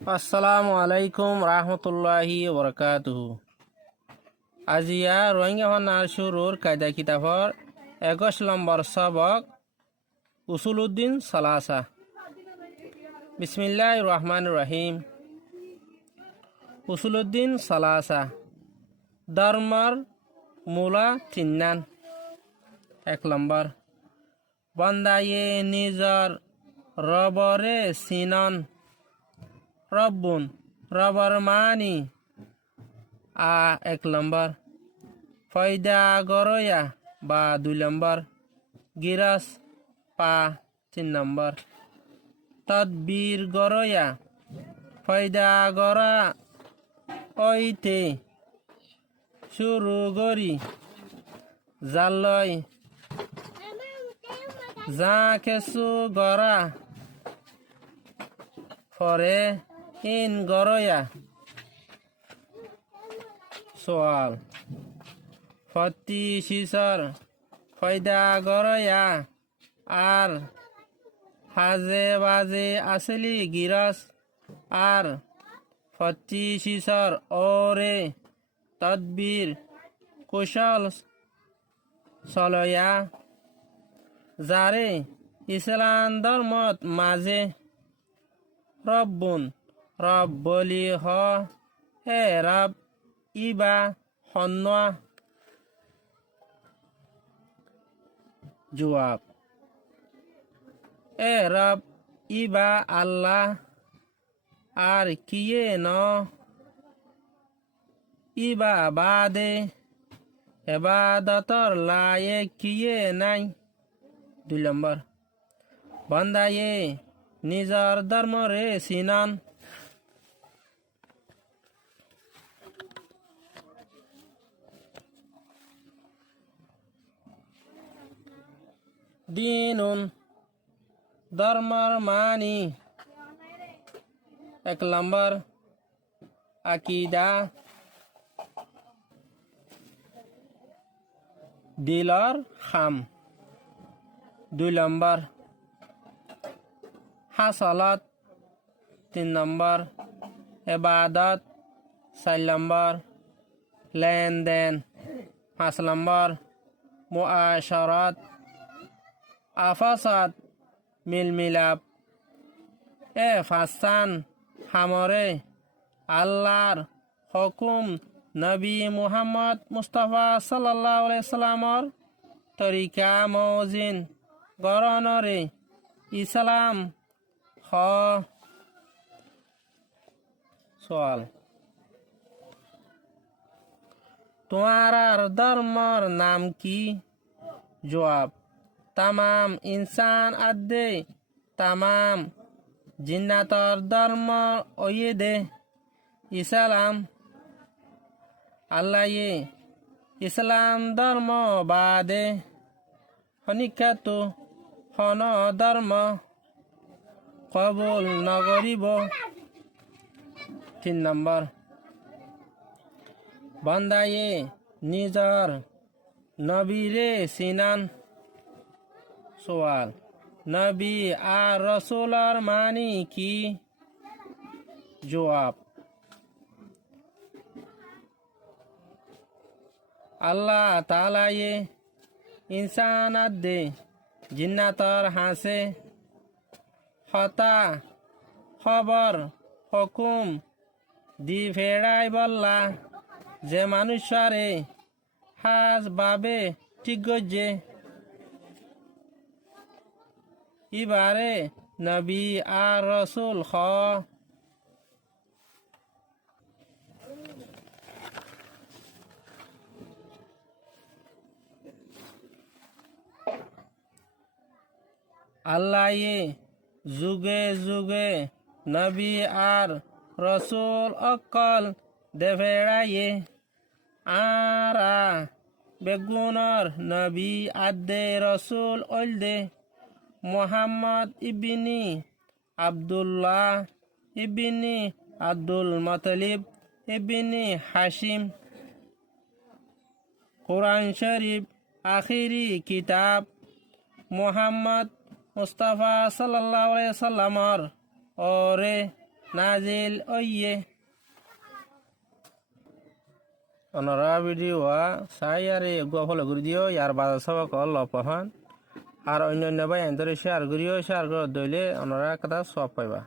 আসসালামু আলাইকুম রাহমাতুল্লাহি ওবরকাতুহু। আজিয়া রোহিঙ্গা হনার শুরুর কায়দা কিতাবর 21 নম্বর সবক উসুলুদ্দিন সালাসা। বিসমিল্লাহির রহমানির রহিম। উসুলুদ্দিন সালাসা ধর্মর মূলা তিন্নান। 1 নম্বর বন্দায়ে নিজর রবরে সিনন। রব্বুন রবর মানি 1 নম্বর ফয়দা গরয়া বা 2 নম্বর গিরাস 3 নম্বর তদবির গরয়া ফয়দা গরা ওইতে শুরু গরি জালয় যা কেসু গরা ফরে ইন গরয়া। সোয়াল ফতি শিসর ফয়দা গরয়া আর হাজে বাজে আসলি গিরস আর ফতি শিসর ওরে তদবির কুশল সলয়া যারে ইসলাম ধর্মত মাঝে রব্বুন রব বলি হে রব ইবা হন্না। জবাব রব ইবা আল্লাহ আর কিয়ে ন ইবা বাদে এবাদতর লায়ে কিয়ে নাই। 2 নম্বর বন্দায়ে নিজর ধর্মরে সিনান। দিনুন ধর্মর মানি 1 নম্বর আকিদা দিলর খাম। 2 নম্বর হাসালাত 3 নম্বর এবাদত 4 নম্বর লেনদেন 5 নম্বর মুআশারাত আফাসাত মিলমিলাপ ফাসান হামরে আল্লাহর হুকুম নবী মুহাম্মদ মুস্তাফা সাল্লাল্লাহু আলাইহি সাল্লামর তরিকা মওজিন গরনরে ইসলাম হ। সওয়াল তোমার ধর্মর নাম কি? জবাব তামাম ইনসান আদে তামাম জিন্নাতর ধর্ম ওয়েদে ইসলাম। আল্লাহে ইসলাম ধর্ম বাদে হনিকাত হন ধর্ম কবুল নগরিব। 3 নম্বর বন্দায়ে নিজর নবীরে সিনান। সোয়াল নবী আর রসুলর মানি কি? জবাব আল্লাহ তাআলায়ে ইনসানাত দে জিন্নাতর হাসে হতা খবর হুকুম দি ফেড়াই বল্লা যে মানুষরে হাজ বাবে ঠিক গজে ইবারে নবী আর রসুল খ। আল্লাহে যুগে যুগে নবী আর রসুল অকল দেভেড়াইয়ে আরা বেগুনর নবী আদে রসুল ওলদে মুহাম্মদ ইবিনি আব্দুল্লাহ ইবিনি আব্দুল মতলিব ইবিনি হাশিম। কুরআন শরীফ আখিরি কিতাব মুহাম্মদ মুস্তাফা সাল্লাল্লাহু আলাইহি সাল্লামর ওরে নাজিল ওইয়ে ওনারা ভিডিও চাই আর এগুলো ফলো করে দিও ইয়ার বাজার সবাক লপহান আর অন্য অন্য ভাই এন্দরে শেয়ার করিও শেয়ার করে দইলে ওনারা কথা সব পাইবা।